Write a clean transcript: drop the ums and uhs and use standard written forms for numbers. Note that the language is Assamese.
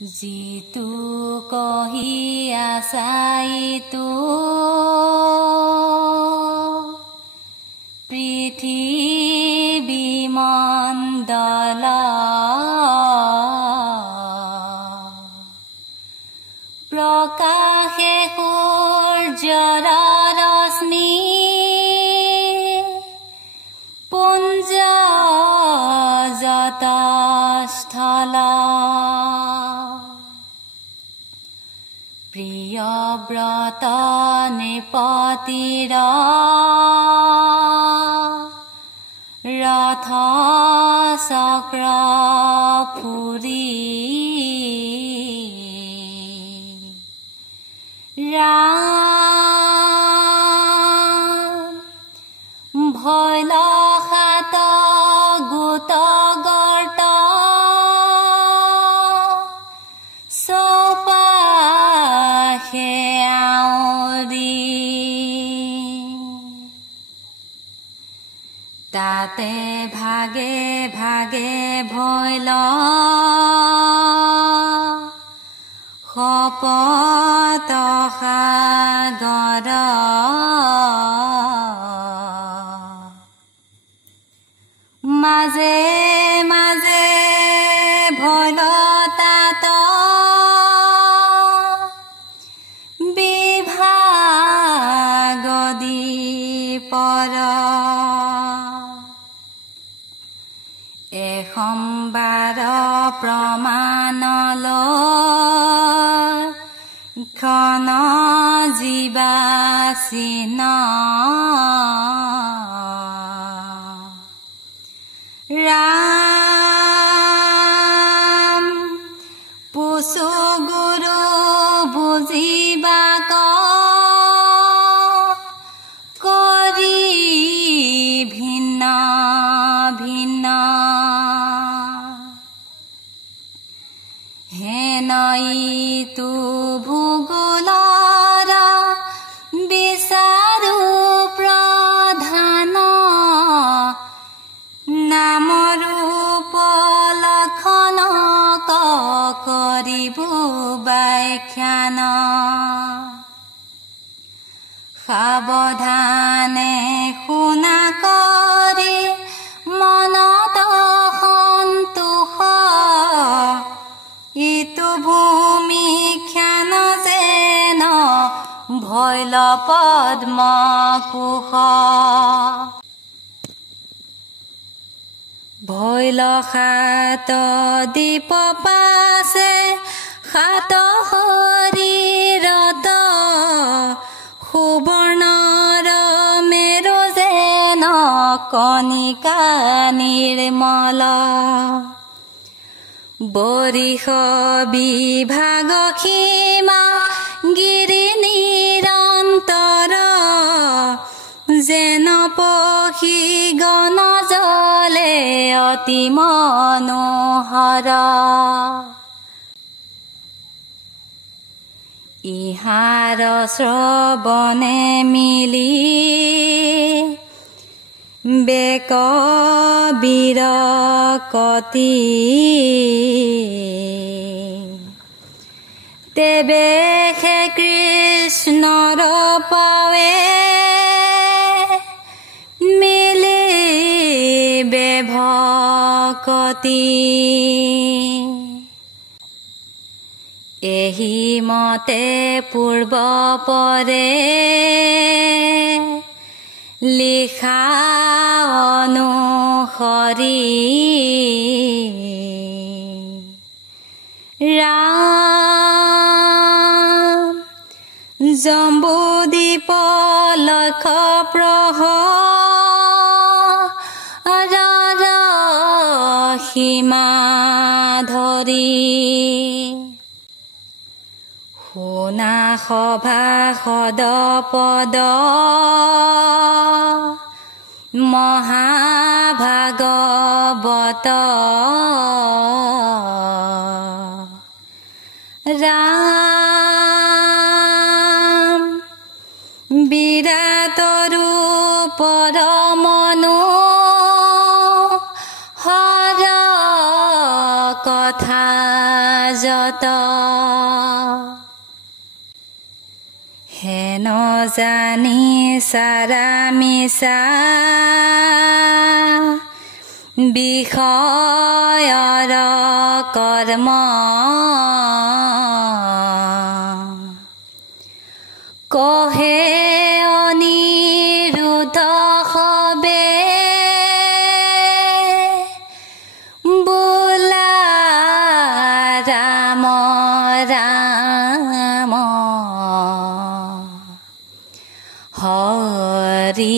जितु कहि आसाइतु पृथ्वी मण्डल प्रकाशे सूर्यर रश्मि पुञ्ज जत स्थल प्रिय व्रत निपतिर रथ चक्र फुरी राम भैल हात गोत गर्त सोपाखे आउरी ताते भागे भागे भैल शपथ सागर মাজে মাজে ভৈল তাত বিভাগ দ্বীপৰ এসম্বাৰ প্ৰমাণলৈ ক্ষণ জীৱাচিন ৰাম পুছু গুৰু বুজিবাক কৰি ভিন্ন ভিন্ন হেনইতু ভূগোলৰ বিচাৰো প্ৰধান নাম ৰূপ লক্ষণ কৰিব ব্যাখ্যান সাৱধানে শুনা কৰি মনত সন্তোষ ইটো ভূমি খ্যান যেন ভৈল পদ্ম কুশ ভৈল সাত দ্বীপ পাছে সাত শৰীৰত সুবৰ্ণৰ মেৰু যেন কণিকা নিৰ্মল বৰিষ বিভাগ সীমা গিৰি নিৰন্তৰ যেন পক্ষী গণ জলে অতি মনোহৰ ইহাৰ শ্ৰৱণে মিলি বেক বিৰকতি তেবে হে কৃষ্ণৰ পাৱে মিলিবে ভকতি এহি মতে পূৰ্ব পৰে লিখা অনুসৰি ৰাম জম্বুদ্বীপ লক্ষ্য প্ৰহৰৰ সীমা ধৰি শুনা সভাসদ পদ মহাভাগৱত ৰাম বিৰাট ৰূপৰ মনোহৰ কথা যত হেন জানি সাৰা মিছা বিষয়ৰ কৰ্ম কহে অনিৰুদ্ধ হবে বোলা ৰাম ৰাম হৰি